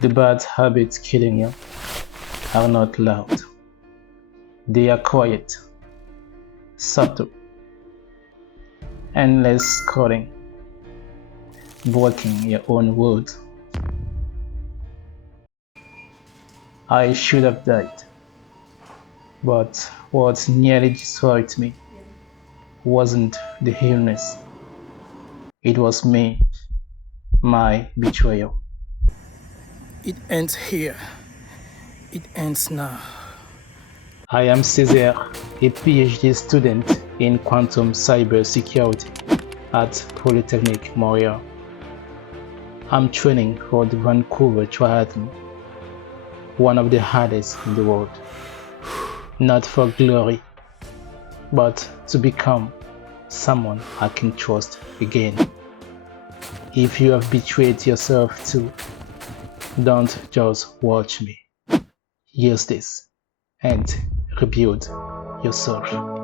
The bad habits killing you are not loud. They are quiet, subtle, endless scrolling, breaking your own world. I should have died, but what nearly destroyed me wasn't the illness. It was me, my betrayal. It ends here. It ends now. I am Cesar, a PhD student in quantum cybersecurity at Polytechnic Montreal. I'm training for the Vancouver triathlon, one of the hardest in the world. Not for glory, but to become someone I can trust again. If you have betrayed yourself too, don't just watch me. Use this and rebuild yourself.